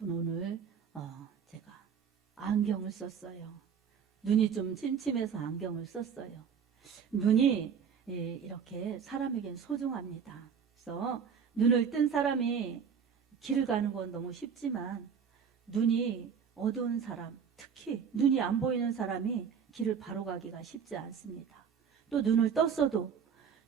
여러분 오늘 제가 안경을 썼어요. 눈이 좀 침침해서 안경을 썼어요. 눈이 이렇게 사람에겐 소중합니다. 그래서 눈을 뜬 사람이 길을 가는 건 너무 쉽지만 눈이 어두운 사람, 특히 눈이 안 보이는 사람이 길을 바로 가기가 쉽지 않습니다. 또 눈을 떴어도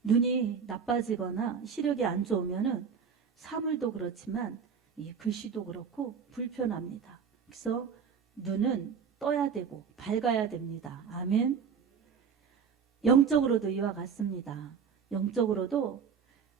눈이 나빠지거나 시력이 안 좋으면은 사물도 그렇지만 이 글씨도 그렇고 불편합니다. 그래서 눈은 떠야 되고 밝아야 됩니다. 아멘. 영적으로도 이와 같습니다. 영적으로도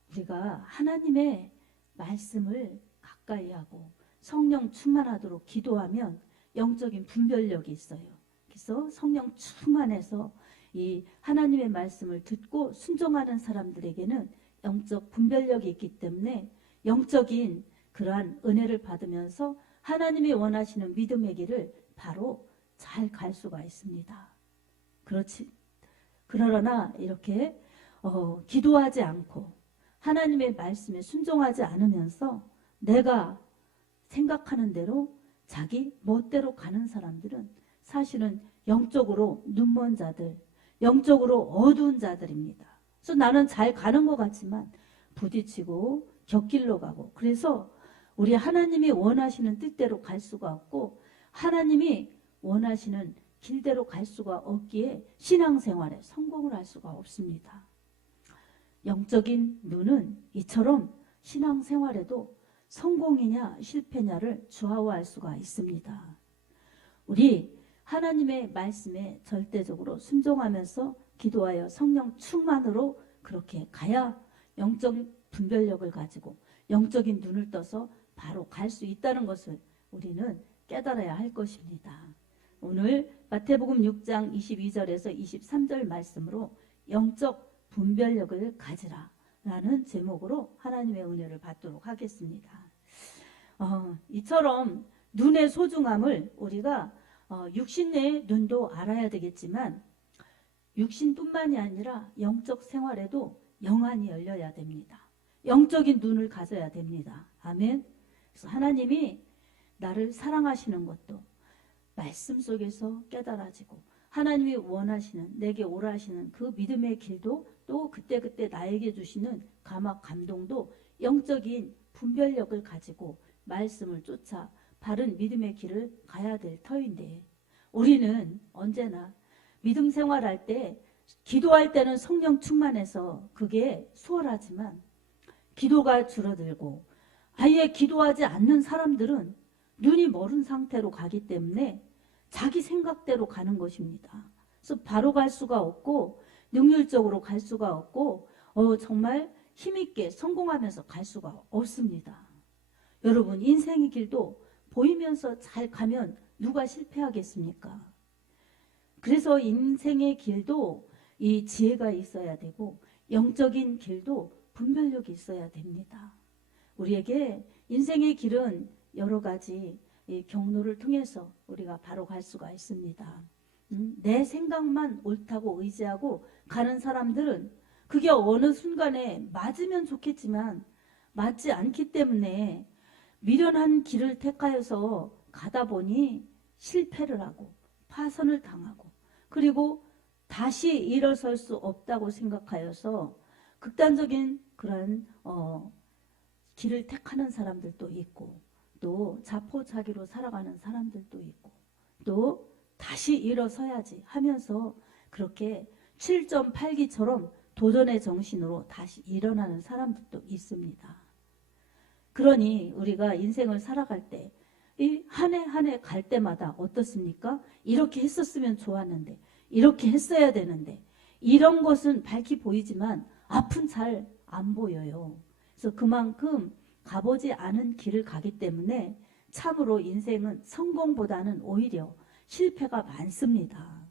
우리가 하나님의 말씀을 가까이 하고 성령 충만하도록 기도하면 영적인 분별력이 있어요. 그래서 성령 충만해서 이 하나님의 말씀을 듣고 순종하는 사람들에게는 영적 분별력이 있기 때문에 영적인 그러한 은혜를 받으면서 하나님이 원하시는 믿음의 길을 바로 잘 갈 수가 있습니다. 그러나 이렇게 기도하지 않고 하나님의 말씀에 순종하지 않으면서 내가 생각하는 대로 자기 멋대로 가는 사람들은 사실은 영적으로 눈먼 자들, 영적으로 어두운 자들입니다. 그래서 나는 잘 가는 것 같지만 부딪히고 곁길로 가고, 그래서 우리 하나님이 원하시는 뜻대로 갈 수가 없고 하나님이 원하시는 길대로 갈 수가 없기에 신앙생활에 성공을 할 수가 없습니다. 영적인 눈은 이처럼 신앙생활에도 성공이냐 실패냐를 좌우할 수가 있습니다. 우리 하나님의 말씀에 절대적으로 순종하면서 기도하여 성령 충만으로 그렇게 가야 영적 분별력을 가지고 영적인 눈을 떠서 바로 갈 수 있다는 것을 우리는 깨달아야 할 것입니다. 오늘 마태복음 6장 22절에서 23절 말씀으로 영적 분별력을 가지라 라는 제목으로 하나님의 은혜를 받도록 하겠습니다. 이처럼 눈의 소중함을 우리가 육신의 눈도 알아야 되겠지만 육신뿐만이 아니라 영적 생활에도 영안이 열려야 됩니다. 영적인 눈을 가져야 됩니다. 아멘. 그래서 하나님이 나를 사랑하시는 것도 말씀 속에서 깨달아지고 하나님이 원하시는 내게 오라 하시는 그 믿음의 길도 또 그때그때 나에게 주시는 감화 감동도 영적인 분별력을 가지고 말씀을 쫓아 바른 믿음의 길을 가야 될 터인데 우리는 언제나 믿음 생활할 때 기도할 때는 성령 충만해서 그게 수월하지만 기도가 줄어들고 아예 기도하지 않는 사람들은 눈이 멀은 상태로 가기 때문에 자기 생각대로 가는 것입니다. 그래서 바로 갈 수가 없고 능률적으로 갈 수가 없고 정말 힘있게 성공하면서 갈 수가 없습니다. 여러분 인생의 길도 보이면서 잘 가면 누가 실패하겠습니까? 그래서 인생의 길도 이 지혜가 있어야 되고 영적인 길도 분별력이 있어야 됩니다. 우리에게 인생의 길은 여러 가지 경로를 통해서 우리가 바로 갈 수가 있습니다. 내 생각만 옳다고 의지하고 가는 사람들은 그게 어느 순간에 맞으면 좋겠지만 맞지 않기 때문에 미련한 길을 택하여서 가다 보니 실패를 하고 파선을 당하고 그리고 다시 일어설 수 없다고 생각하여서 극단적인 그런 길을 택하는 사람들도 있고 또 자포자기로 살아가는 사람들도 있고 또 다시 일어서야지 하면서 그렇게 7.8기처럼 도전의 정신으로 다시 일어나는 사람들도 있습니다. 그러니 우리가 인생을 살아갈 때 이 한 해 한 해 갈 때마다 어떻습니까? 이렇게 했었으면 좋았는데 이렇게 했어야 되는데 이런 것은 밝히 보이지만 앞은 잘 안 보여요. 그래서 그만큼 가보지 않은 길을 가기 때문에 참으로 인생은 성공보다는 오히려 실패가 많습니다.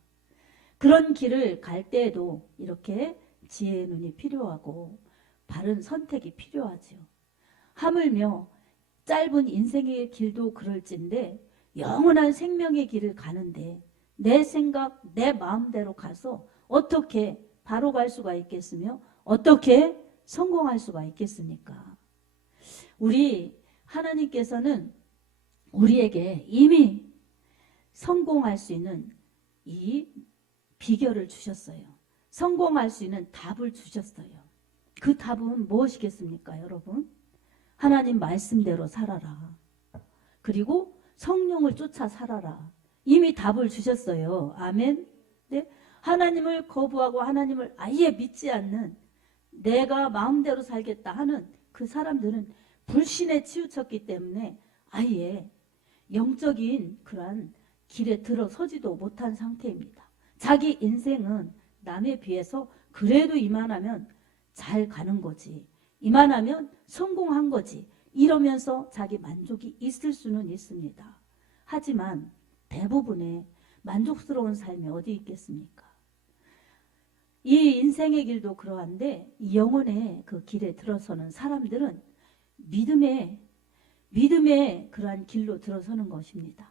그런 길을 갈 때에도 이렇게 지혜의 눈이 필요하고 바른 선택이 필요하죠. 하물며 짧은 인생의 길도 그럴진데 영원한 생명의 길을 가는데 내 생각, 내 마음대로 가서 어떻게 바로 갈 수가 있겠으며 어떻게 성공할 수가 있겠습니까? 우리 하나님께서는 우리에게 이미 성공할 수 있는 이 비결을 주셨어요. 성공할 수 있는 답을 주셨어요. 그 답은 무엇이겠습니까, 여러분? 하나님 말씀대로 살아라. 그리고 성령을 쫓아 살아라. 이미 답을 주셨어요. 아멘. 네? 하나님을 거부하고 하나님을 아예 믿지 않는, 내가 마음대로 살겠다 하는 그 사람들은 불신에 치우쳤기 때문에 아예 영적인 그러한 길에 들어서지도 못한 상태입니다. 자기 인생은 남에 비해서 그래도 이만하면 잘 가는 거지, 이만하면 성공한 거지, 이러면서 자기 만족이 있을 수는 있습니다. 하지만 대부분의 만족스러운 삶이 어디 있겠습니까? 이 인생의 길도 그러한데, 이 영혼의 그 길에 들어서는 사람들은 믿음의 그러한 길로 들어서는 것입니다.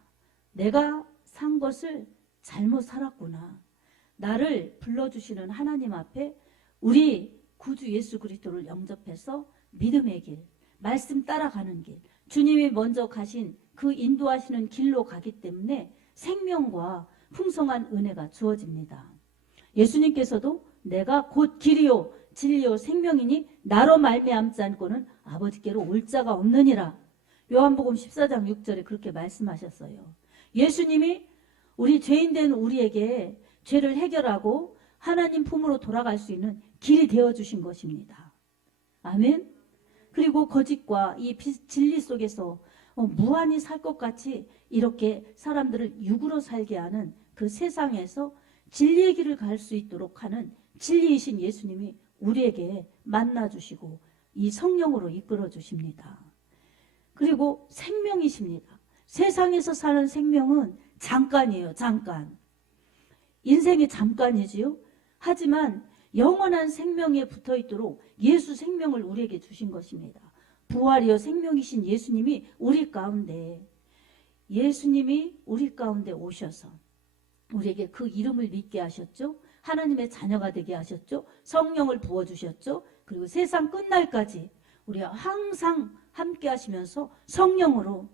내가 산 것을 잘못 살았구나. 나를 불러주시는 하나님 앞에 우리 구주 예수 그리스도를 영접해서 믿음의 길, 말씀 따라가는 길, 주님이 먼저 가신 그 인도하시는 길로 가기 때문에 생명과 풍성한 은혜가 주어집니다. 예수님께서도 내가 곧 길이요 진리요 생명이니 나로 말미암지 않고는 아버지께로 올 자가 없느니라. 요한복음 14장 6절에 그렇게 말씀하셨어요. 예수님이 우리 죄인된 우리에게 죄를 해결하고 하나님 품으로 돌아갈 수 있는 길이 되어주신 것입니다. 아멘. 그리고 거짓과 이 진리 속에서 무한히 살 것 같이 이렇게 사람들을 육으로 살게 하는 그 세상에서 진리의 길을 갈 수 있도록 하는 진리이신 예수님이 우리에게 만나주시고 이 성령으로 이끌어 주십니다. 그리고 생명이십니다. 세상에서 사는 생명은 잠깐이에요. 잠깐. 인생이 잠깐이지요. 하지만 영원한 생명에 붙어 있도록 예수 생명을 우리에게 주신 것입니다. 부활이요 생명이신 예수님이 우리 가운데 오셔서 우리에게 그 이름을 믿게 하셨죠. 하나님의 자녀가 되게 하셨죠. 성령을 부어주셨죠. 그리고 세상 끝날까지 우리가 항상 함께 하시면서 성령으로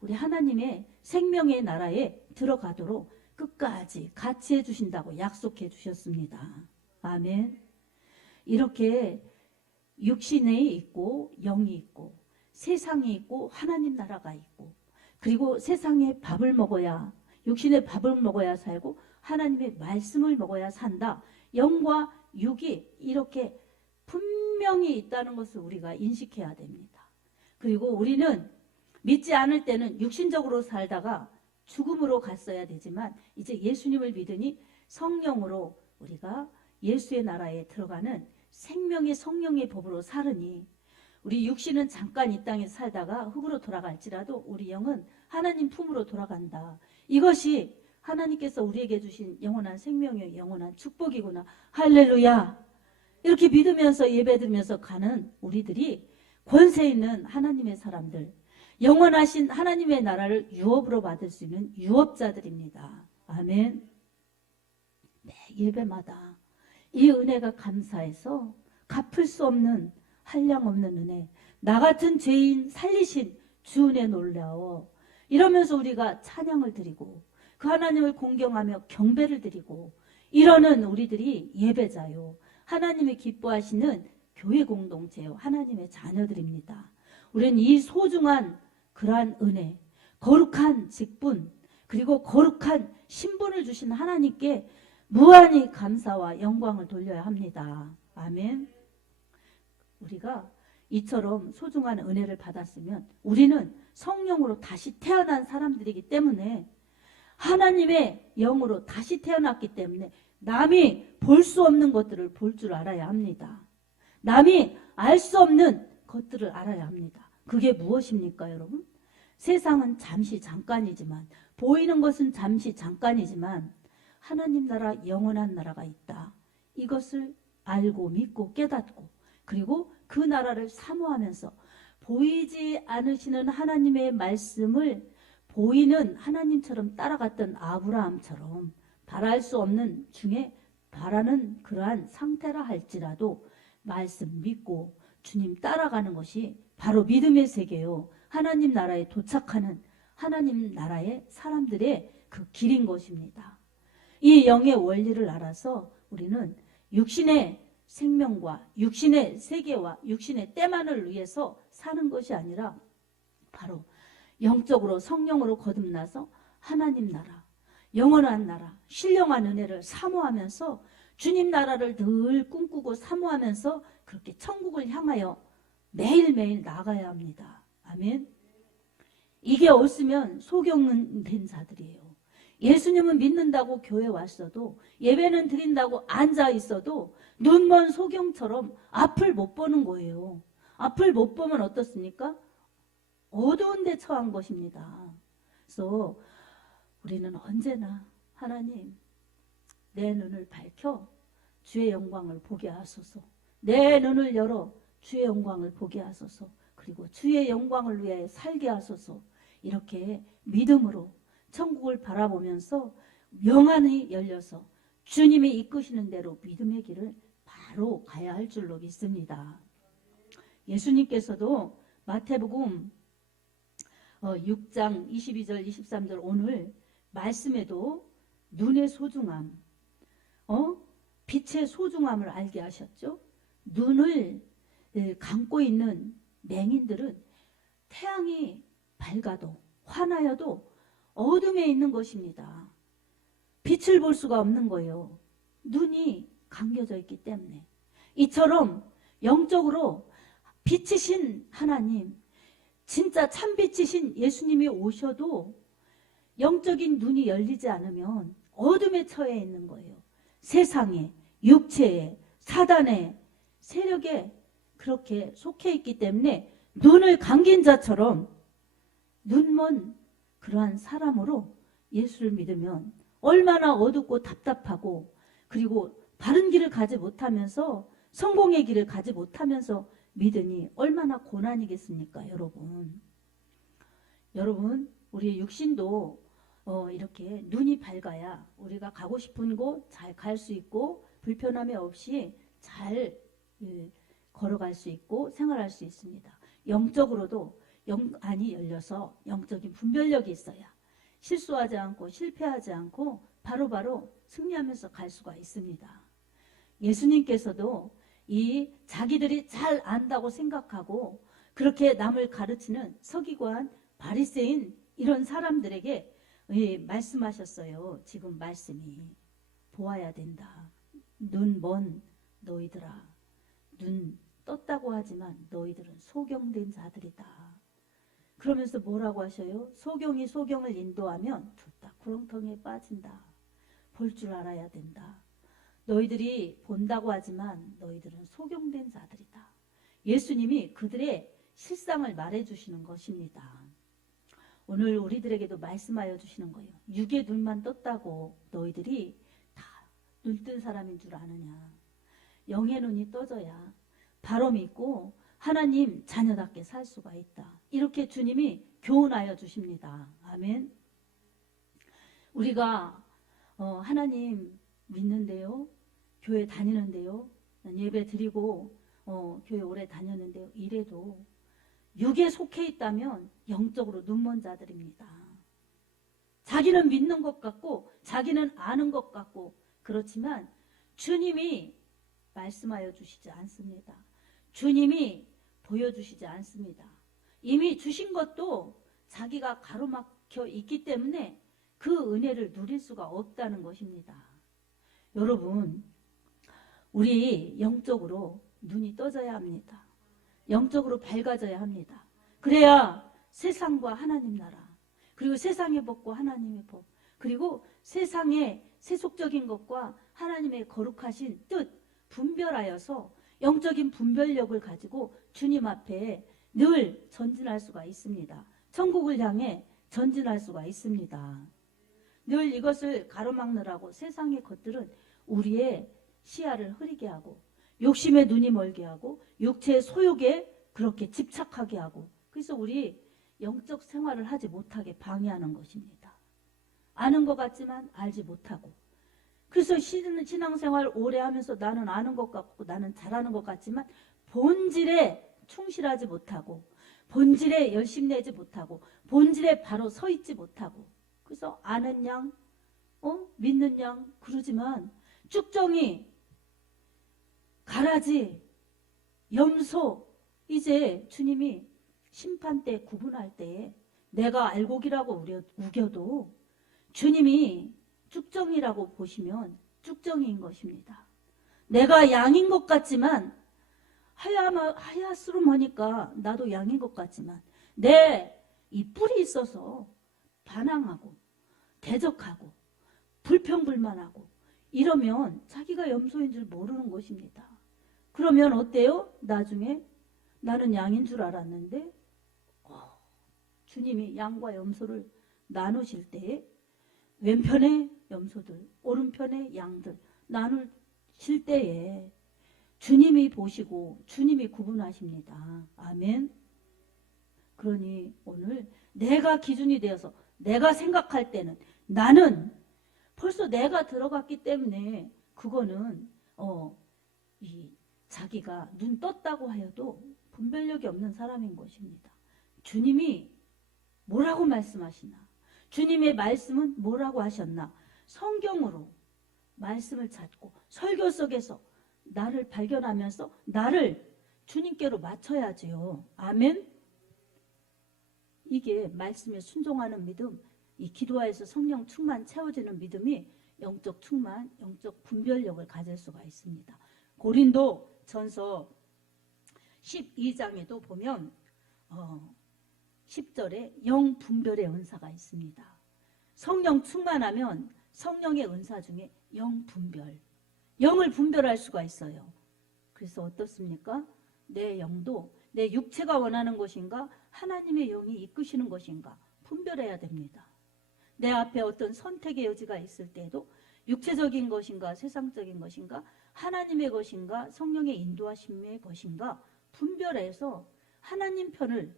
우리 하나님의 생명의 나라에 들어가도록 끝까지 같이 해주신다고 약속해 주셨습니다. 아멘. 이렇게 육신에 있고 영이 있고 세상이 있고 하나님 나라가 있고, 그리고 세상의 밥을 먹어야, 육신의 밥을 먹어야 살고 하나님의 말씀을 먹어야 산다. 영과 육이 이렇게 분명히 있다는 것을 우리가 인식해야 됩니다. 그리고 우리는 믿지 않을 때는 육신적으로 살다가 죽음으로 갔어야 되지만 이제 예수님을 믿으니 성령으로 우리가 예수의 나라에 들어가는 생명의 성령의 법으로 살으니 우리 육신은 잠깐 이 땅에 살다가 흙으로 돌아갈지라도 우리 영은 하나님 품으로 돌아간다. 이것이 하나님께서 우리에게 주신 영원한 생명의 영원한 축복이구나. 할렐루야. 이렇게 믿으면서 예배드리면서 가는 우리들이 권세 있는 하나님의 사람들, 영원하신 하나님의 나라를 유업으로 받을 수 있는 유업자들입니다. 아멘. 매 예배마다 이 은혜가 감사해서 갚을 수 없는 한량없는 은혜, 나 같은 죄인 살리신 주 은혜 놀라워, 이러면서 우리가 찬양을 드리고 그 하나님을 공경하며 경배를 드리고 이러는 우리들이 예배자요, 하나님이 기뻐하시는 교회 공동체요, 하나님의 자녀들입니다. 우리는 이 소중한 그러한 은혜, 거룩한 직분, 그리고 거룩한 신분을 주신 하나님께 무한히 감사와 영광을 돌려야 합니다. 아멘. 우리가 이처럼 소중한 은혜를 받았으면 우리는 성령으로 다시 태어난 사람들이기 때문에, 하나님의 영으로 다시 태어났기 때문에 남이 볼 수 없는 것들을 볼 줄 알아야 합니다. 남이 알 수 없는 것들을 알아야 합니다. 그게 무엇입니까, 여러분? 세상은 잠시 잠깐이지만, 보이는 것은 잠시 잠깐이지만 하나님 나라, 영원한 나라가 있다. 이것을 알고 믿고 깨닫고, 그리고 그 나라를 사모하면서 보이지 않으시는 하나님의 말씀을 보이는 하나님처럼 따라갔던 아브라함처럼 바랄 수 없는 중에 바라는 그러한 상태라 할지라도 말씀 믿고 주님 따라가는 것이 바로 믿음의 세계요, 하나님 나라에 도착하는 하나님 나라의 사람들의 그 길인 것입니다. 이 영의 원리를 알아서 우리는 육신의 생명과 육신의 세계와 육신의 때만을 위해서 사는 것이 아니라 바로 영적으로 성령으로 거듭나서 하나님 나라, 영원한 나라, 신령한 은혜를 사모하면서 주님 나라를 늘 꿈꾸고 사모하면서 그렇게 천국을 향하여 매일매일 나가야 합니다. 아멘. 이게 없으면 소경된 자들이에요. 예수님은 믿는다고 교회 왔어도, 예배는 드린다고 앉아 있어도 눈먼 소경처럼 앞을 못 보는 거예요. 앞을 못 보면 어떻습니까? 어두운 데 처한 것입니다. 그래서 우리는 언제나 하나님, 내 눈을 밝혀 주의 영광을 보게 하소서. 내 눈을 열어 주의 영광을 보게 하소서. 그리고 주의 영광을 위해 살게 하소서. 이렇게 믿음으로 천국을 바라보면서 영안이 열려서 주님이 이끄시는 대로 믿음의 길을 바로 가야 할 줄로 믿습니다. 예수님께서도 마태복음 6장 22절 23절 오늘 말씀에도 눈의 소중함, 빛의 소중함을 알게 하셨죠. 눈을 감고 있는 맹인들은 태양이 밝아도 환하여도 어둠에 있는 것입니다. 빛을 볼 수가 없는 거예요. 눈이 감겨져 있기 때문에. 이처럼 영적으로 빛이신 하나님, 진짜 참빛이신 예수님이 오셔도 영적인 눈이 열리지 않으면 어둠에 처해 있는 거예요. 세상에, 육체에, 사단의 세력에 그렇게 속해 있기 때문에 눈을 감긴 자처럼 눈먼 그러한 사람으로 예수를 믿으면 얼마나 어둡고 답답하고, 그리고 바른 길을 가지 못하면서, 성공의 길을 가지 못하면서 믿으니 얼마나 고난이겠습니까, 여러분. 여러분, 우리 육신도 이렇게 눈이 밝아야 우리가 가고 싶은 곳 잘 갈 수 있고 불편함이 없이 잘 걸어갈 수 있고 생활할 수 있습니다. 영적으로도 영안이 열려서 영적인 분별력이 있어야 실수하지 않고 실패하지 않고 바로바로 승리하면서 갈 수가 있습니다. 예수님께서도 이 자기들이 잘 안다고 생각하고 그렇게 남을 가르치는 서기관, 바리새인 이런 사람들에게 말씀하셨어요. 지금 말씀이 보아야 된다. 눈 먼 너희들아, 눈 떴다고 하지만 너희들은 소경된 자들이다. 그러면서 뭐라고 하셔요? 소경이 소경을 인도하면 둘 다 구렁텅이에 빠진다. 볼 줄 알아야 된다. 너희들이 본다고 하지만 너희들은 소경된 자들이다. 예수님이 그들의 실상을 말해주시는 것입니다. 오늘 우리들에게도 말씀하여 주시는 거예요. 육의 눈만 떴다고 너희들이 다 눈뜬 사람인 줄 아느냐. 영의 눈이 떠져야 바로 믿고 하나님 자녀답게 살 수가 있다. 이렇게 주님이 교훈하여 주십니다. 아멘. 우리가 하나님 믿는데요, 교회 다니는데요, 예배 드리고 교회 오래 다녔는데요, 이래도 육에 속해 있다면 영적으로 눈먼 자들입니다. 자기는 믿는 것 같고 자기는 아는 것 같고 그렇지만 주님이 말씀하여 주시지 않습니다. 주님이 보여주시지 않습니다. 이미 주신 것도 자기가 가로막혀 있기 때문에 그 은혜를 누릴 수가 없다는 것입니다. 여러분, 우리 영적으로 눈이 떠져야 합니다. 영적으로 밝아져야 합니다. 그래야 세상과 하나님 나라, 그리고 세상의 법과 하나님의 법, 그리고 세상의 세속적인 것과 하나님의 거룩하신 뜻 분별하여서 영적인 분별력을 가지고 주님 앞에 늘 전진할 수가 있습니다. 천국을 향해 전진할 수가 있습니다. 늘 이것을 가로막느라고 세상의 것들은 우리의 시야를 흐리게 하고 욕심에 눈이 멀게 하고 육체의 소욕에 그렇게 집착하게 하고, 그래서 우리 영적 생활을 하지 못하게 방해하는 것입니다. 아는 것 같지만 알지 못하고, 그래서 신앙생활 오래 하면서 나는 아는 것 같고 나는 잘하는 것 같지만 본질에 충실하지 못하고 본질에 열심내지 못하고 본질에 바로 서 있지 못하고 그래서 아는 양, 믿는 양 그러지만 쭉정이, 가라지, 염소 이제 주님이 심판 때 구분할 때에 내가 알곡이라고 우겨도 주님이 쭉정이라고 보시면 쭉정이인 것입니다. 내가 양인 것 같지만 하얗스름하니까 나도 양인 것 같지만 내 이 뿔이 있어서 반항하고 대적하고 불평불만하고 이러면 자기가 염소인 줄 모르는 것입니다. 그러면 어때요? 나중에 나는 양인 줄 알았는데 주님이 양과 염소를 나누실 때에 왼편의 염소들, 오른편의 양들 나누실 때에 주님이 보시고 주님이 구분하십니다. 아멘. 그러니 오늘 내가 기준이 되어서 내가 생각할 때는 나는 벌써 내가 들어갔기 때문에 그거는 자기가 눈 떴다고 하여도 분별력이 없는 사람인 것입니다. 주님이 뭐라고 말씀하시나? 주님의 말씀은 뭐라고 하셨나? 성경으로 말씀을 찾고 설교 속에서 나를 발견하면서 나를 주님께로 맞춰야지요. 아멘. 이게 말씀에 순종하는 믿음, 이 기도하에서 성령 충만 채워지는 믿음이 영적 충만, 영적 분별력을 가질 수가 있습니다. 고린도 전서 12장에도 보면 10절에 영 분별의 은사가 있습니다. 성령 충만하면 성령의 은사 중에 영 분별, 영을 분별할 수가 있어요. 그래서 어떻습니까? 내 영도 내 육체가 원하는 것인가 하나님의 영이 이끄시는 것인가 분별해야 됩니다. 내 앞에 어떤 선택의 여지가 있을 때에도 육체적인 것인가 세상적인 것인가 하나님의 것인가 성령의 인도하심의 것인가 분별해서 하나님 편을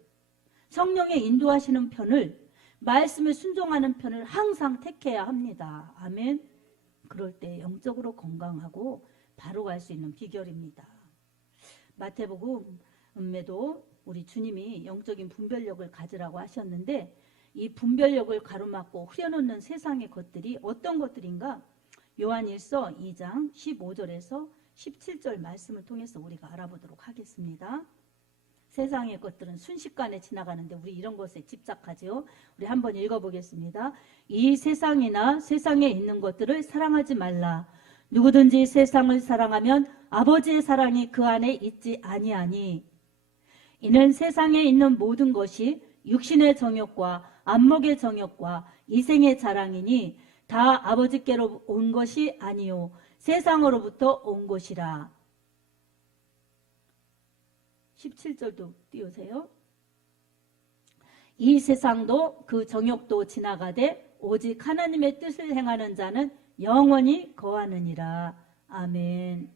성령의 인도하시는 편을 말씀에 순종하는 편을 항상 택해야 합니다. 아멘. 그럴 때 영적으로 건강하고 바로 갈 수 있는 비결입니다. 마태복음에도 우리 주님이 영적인 분별력을 가지라고 하셨는데 이 분별력을 가로막고 흐려놓는 세상의 것들이 어떤 것들인가? 요한일서 2장 15절에서 17절 말씀을 통해서 우리가 알아보도록 하겠습니다. 세상의 것들은 순식간에 지나가는데 우리 이런 것에 집착하죠. 우리 한번 읽어보겠습니다. 이 세상이나 세상에 있는 것들을 사랑하지 말라. 누구든지 세상을 사랑하면 아버지의 사랑이 그 안에 있지 아니하니 이는 세상에 있는 모든 것이 육신의 정욕과 안목의 정욕과 이생의 자랑이니 다 아버지께로 온 것이 아니요 세상으로부터 온 것이라. 17절도 띄우세요. 이 세상도 그 정욕도 지나가되 오직 하나님의 뜻을 행하는 자는 영원히 거하느니라. 아멘.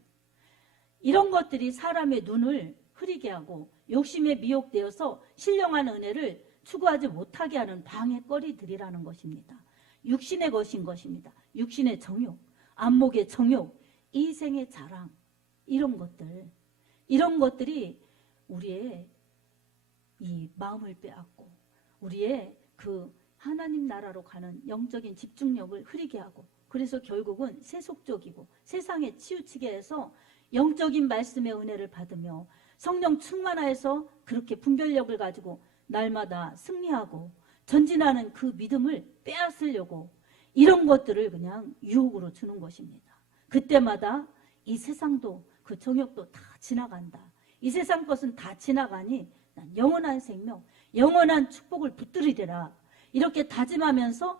이런 것들이 사람의 눈을 흐리게 하고 욕심에 미혹되어서 신령한 은혜를 추구하지 못하게 하는 방해거리들이라는 것입니다. 육신의 것인 것입니다. 육신의 정욕, 안목의 정욕, 이생의 자랑 이런 것들이 우리의 이 마음을 빼앗고 우리의 그 하나님 나라로 가는 영적인 집중력을 흐리게 하고 그래서 결국은 세속적이고 세상에 치우치게 해서 영적인 말씀의 은혜를 받으며 성령 충만하여서 그렇게 분별력을 가지고 날마다 승리하고 전진하는 그 믿음을 빼앗으려고 이런 것들을 그냥 유혹으로 주는 것입니다. 그때마다 이 세상도 그 정욕도 다 지나간다. 이 세상 것은 다 지나가니 난 영원한 생명, 영원한 축복을 붙들이리라. 이렇게 다짐하면서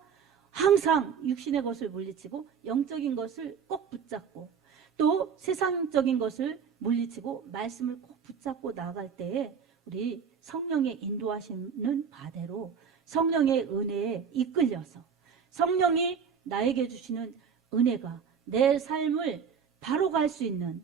항상 육신의 것을 물리치고 영적인 것을 꼭 붙잡고 또 세상적인 것을 물리치고 말씀을 꼭 붙잡고 나갈 때에 우리 성령의 인도하시는 바대로 성령의 은혜에 이끌려서 성령이 나에게 주시는 은혜가 내 삶을 바로 갈 수 있는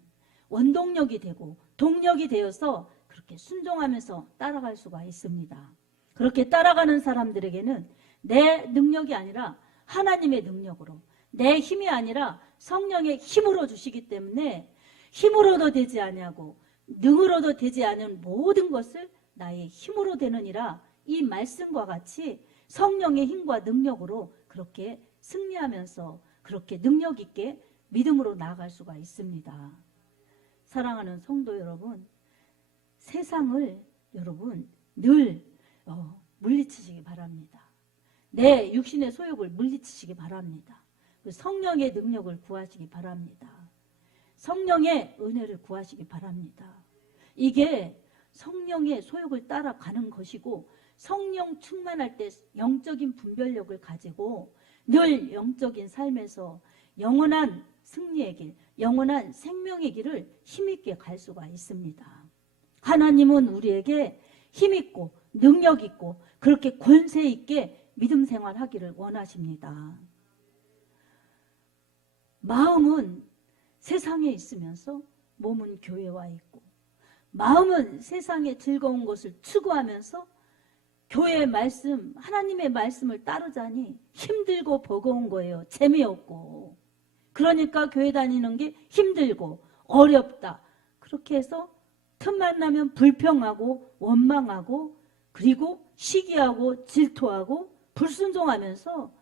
원동력이 되고 동력이 되어서 그렇게 순종하면서 따라갈 수가 있습니다. 그렇게 따라가는 사람들에게는 내 능력이 아니라 하나님의 능력으로 내 힘이 아니라 성령의 힘으로 주시기 때문에 힘으로도 되지 아니하고 능으로도 되지 않은 모든 것을 나의 힘으로 되느니라. 이 말씀과 같이 성령의 힘과 능력으로 그렇게 승리하면서 그렇게 능력 있게 믿음으로 나아갈 수가 있습니다. 사랑하는 성도 여러분, 세상을 여러분 늘 물리치시기 바랍니다. 내 육신의 소욕을 물리치시기 바랍니다. 성령의 능력을 구하시기 바랍니다. 성령의 은혜를 구하시기 바랍니다. 이게 성령의 소욕을 따라가는 것이고, 성령 충만할 때 영적인 분별력을 가지고 늘 영적인 삶에서 영원한 승리의 길, 영원한 생명의 길을 힘있게 갈 수가 있습니다. 하나님은 우리에게 힘있고 능력 있고 그렇게 권세 있게 믿음 생활하기를 원하십니다. 마음은 세상에 있으면서 몸은 교회에 와 있고, 마음은 세상의 즐거운 것을 추구하면서 교회의 말씀, 하나님의 말씀을 따르자니 힘들고 버거운 거예요. 재미없고. 그러니까 교회 다니는 게 힘들고 어렵다. 그렇게 해서 틈만 나면 불평하고 원망하고 그리고 시기하고 질투하고 불순종하면서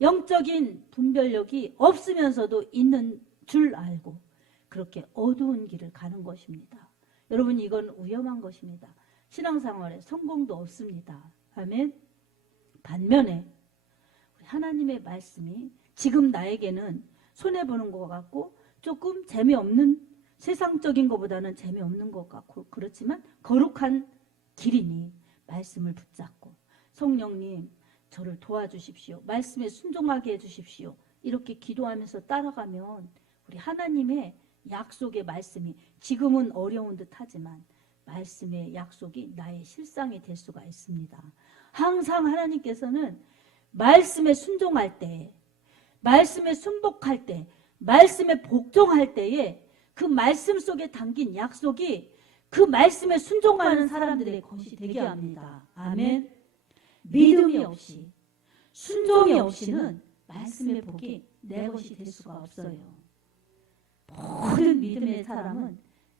영적인 분별력이 없으면서도 있는 줄 알고 그렇게 어두운 길을 가는 것입니다. 여러분, 이건 위험한 것입니다. 신앙생활에 성공도 없습니다. 아멘. 반면에 우리 하나님의 말씀이 지금 나에게는 손해보는 것 같고 조금 재미없는, 세상적인 것보다는 재미없는 것 같고 그렇지만 거룩한 길이니 말씀을 붙잡고, 성령님 저를 도와주십시오, 말씀에 순종하게 해주십시오, 이렇게 기도하면서 따라가면 우리 하나님의 약속의 말씀이 지금은 어려운 듯 하지만 말씀의 약속이 나의 실상이 될 수가 있습니다. 항상 하나님께서는 말씀에 순종할 때, 말씀에 순복할 때, 말씀에 복종할 때에 그 말씀 속에 담긴 약속이 그 말씀에 순종하는 사람들의 것이 되게 합니다. 아멘. 믿음이 없이, 순종이 없이는 말씀의 복이 내 것이 될 수가 없어요. 모든 믿음의 사람은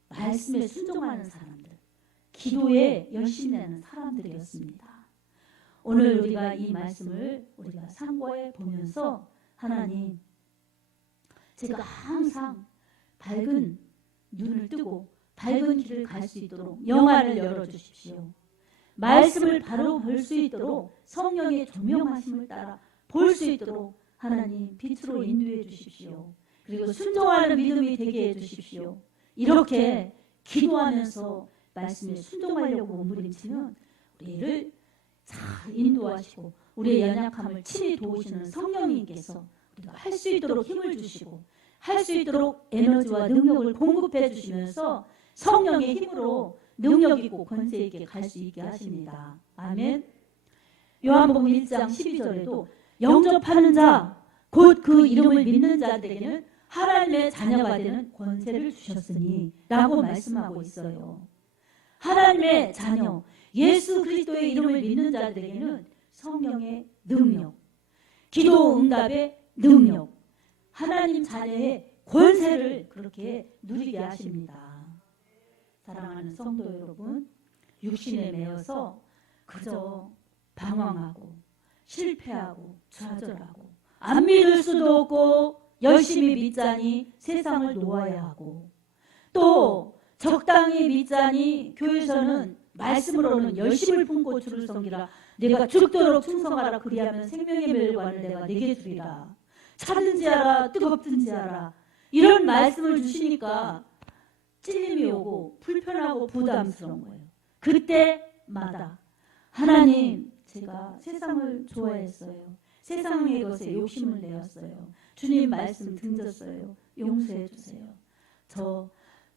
말씀에 순종하는 사람들, 기도에 열심히 하는 사람들이었습니다. 오늘 우리가 이 말씀을 우리가 상고해 보면서, 하나님, 제가 항상 밝은 눈을 뜨고 밝은 길을 갈 수 있도록 영화를 열어주십시오. 말씀을 바로 볼 수 있도록 성령의 조명하심을 따라 볼 수 있도록 하나님 빛으로 인도해 주십시오. 그리고 순종하는 믿음이 되게 해주십시오. 이렇게 기도하면서 말씀에 순종하려고 몸부림치면 우리를 잘 인도하시고 우리의 연약함을 친히 도우시는 성령님께서 우리가 할 수 있도록 힘을 주시고 할 수 있도록 에너지와 능력을 공급해 주시면서 성령의 힘으로 능력 있고 권세 있게 갈 수 있게 하십니다. 아멘. 요한복음 1장 12절에도 영접하는 자, 곧 그 이름을 믿는 자들에게는 하나님의 자녀가 되는 권세를 주셨으니 라고 말씀하고 있어요. 하나님의 자녀, 예수 그리스도의 이름을 믿는 자들에게는 성령의 능력, 기도 응답의 능력, 하나님 자녀의 권세를 그렇게 누리게 하십니다. 사랑하는 성도 여러분, 육신에 매여서 그저 방황하고 실패하고 좌절하고 안 믿을 수도 없고 열심히 믿자니 세상을 놓아야 하고, 또 적당히 믿자니 교회에서는 말씀으로는 열심을 품고 주를 섬기라, 내가 죽도록 충성하라, 그리하면 생명의 멸관을 내가 내게 주리라, 차든지 하라 뜨겁든지 하라, 이런 말씀을 주시니까 찔림이 오고 불편하고 부담스러운 거예요. 그때마다 하나님, 제가 세상을 좋아했어요. 세상의 것에 욕심을 내었어요. 주님 말씀 등졌어요. 용서해 주세요. 저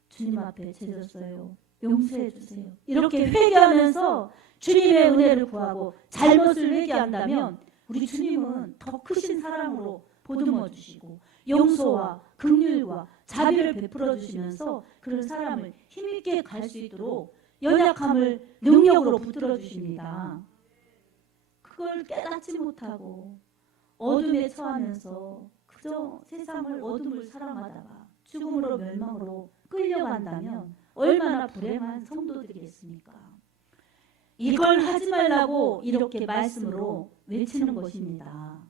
주님 앞에 죄졌어요. 용서해 주세요. 이렇게 회개하면서 주님의 은혜를 구하고 잘못을 회개한다면 우리 주님은 더 크신 사랑으로 보듬어 주시고 용서와 긍휼과 자비를 베풀어 주시면서 그런 사람을 힘있게 갈 수 있도록 연약함을 능력으로 붙들어 주십니다. 그걸 깨닫지 못하고 어둠에 처하면서 그저 세상을, 어둠을 사랑하다가 죽음으로 멸망으로 끌려간다면 얼마나 불행한 성도들이겠습니까? 이걸 하지 말라고 이렇게 말씀으로 외치는 것입니다.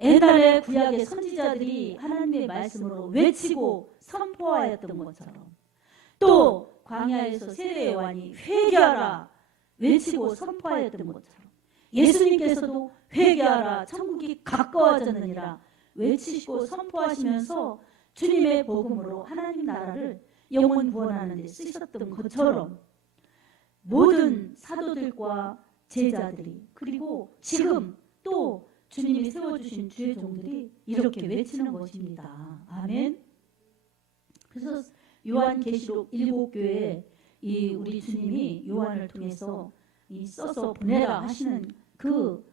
옛날에 구약의 선지자들이 하나님의 말씀으로 외치고 선포하였던 것처럼, 또 광야에서 세례 요한이 회개하라 외치고 선포하였던 것처럼, 예수님께서도 회개하라 천국이 가까워졌느니라 외치시고 선포하시면서 주님의 복음으로 하나님 나라를 영원 구원하는 데 쓰셨던 것처럼, 모든 사도들과 제자들이, 그리고 지금 또 주님이 세워주신 주의 종들이 이렇게 외치는 것입니다. 아멘. 그래서 요한계시록 7교회에 이 우리 주님이 요한을 통해서 이 써서 보내라 하시는 그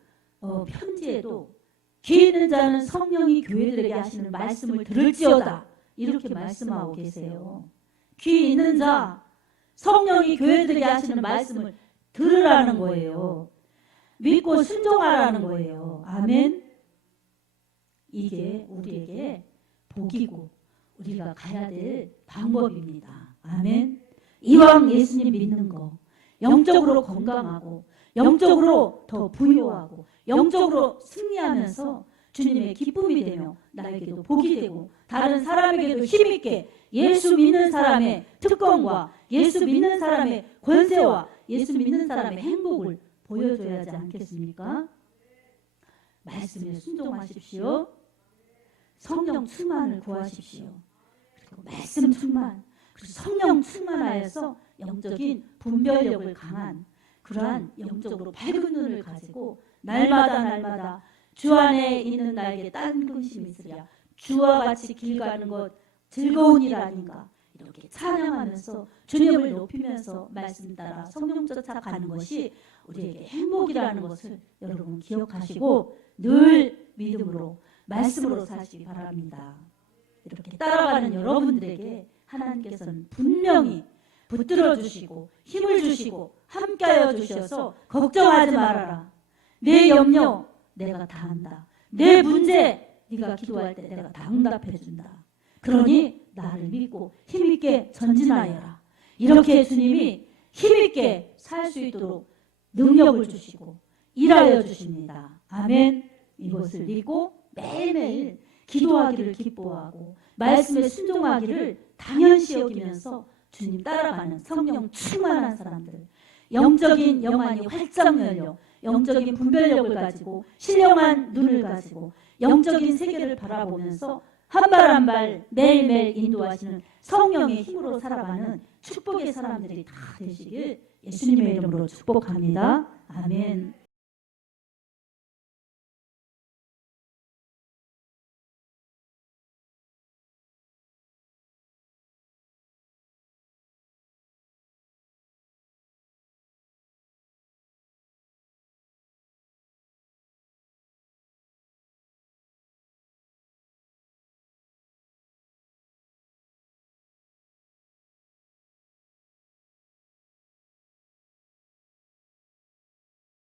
편지에도 귀 있는 자는 성령이 교회들에게 하시는 말씀을 들을지어다 이렇게 말씀하고 계세요. 귀 있는 자, 성령이 교회들에게 하시는 말씀을 들으라는 거예요. 믿고 순종하라는 거예요. 아멘. 이게 우리에게 복이고 우리가 가야 될 방법입니다. 아멘. 이왕 예수님 믿는 거, 영적으로 건강하고 영적으로 더 부유하고 영적으로 승리하면서 주님의 기쁨이 되며 나에게도 복이 되고 다른 사람에게도 힘있게 예수 믿는 사람의 특권과 예수 믿는 사람의 권세와 예수 믿는 사람의 행복을 보여줘야 하지 않겠습니까? 말씀에 순종하십시오. 성령 충만을 구하십시오. 그리고 말씀 충만, 그리고 성령 충만하여서 영적인 분별력을 강한 그러한 영적으로 밝은 눈을 가지고 날마다 주 안에 있는 나에게 딴 근심이 있으랴, 주와 같이 길 가는 것 즐거운 일 아닌가, 이렇게 찬양하면서 주님을 높이면서 말씀 따라 성령 쫓아가는 것이 우리에게 행복이라는 것을 여러분 기억하시고 늘 믿음으로 말씀으로 사시기 바랍니다. 이렇게 따라가는 여러분들에게 하나님께서는 분명히 붙들어 주시고 힘을 주시고 함께하여 주셔서 걱정하지 말아라. 내 염려 내가 다 안다. 내 문제 네가 기도할 때 내가 다 응답해 준다. 그러니 나를 믿고 힘있게 전진하여라. 이렇게 주님이 힘있게 살 수 있도록 능력을 주시고 일하여 주십니다. 아멘. 이것을 믿고 매일매일 기도하기를 기뻐하고 말씀에 순종하기를 당연시 여기면서 주님 따라가는 성령 충만한 사람들, 영적인 영안이 활짝 열려 영적인 분별력을 가지고 신령한 눈을 가지고 영적인 세계를 바라보면서 한 발 한 발 매일매일 인도하시는 성령의 힘으로 살아가는 축복의 사람들이 다 되시길 예수님의 이름으로 축복합니다. 아멘.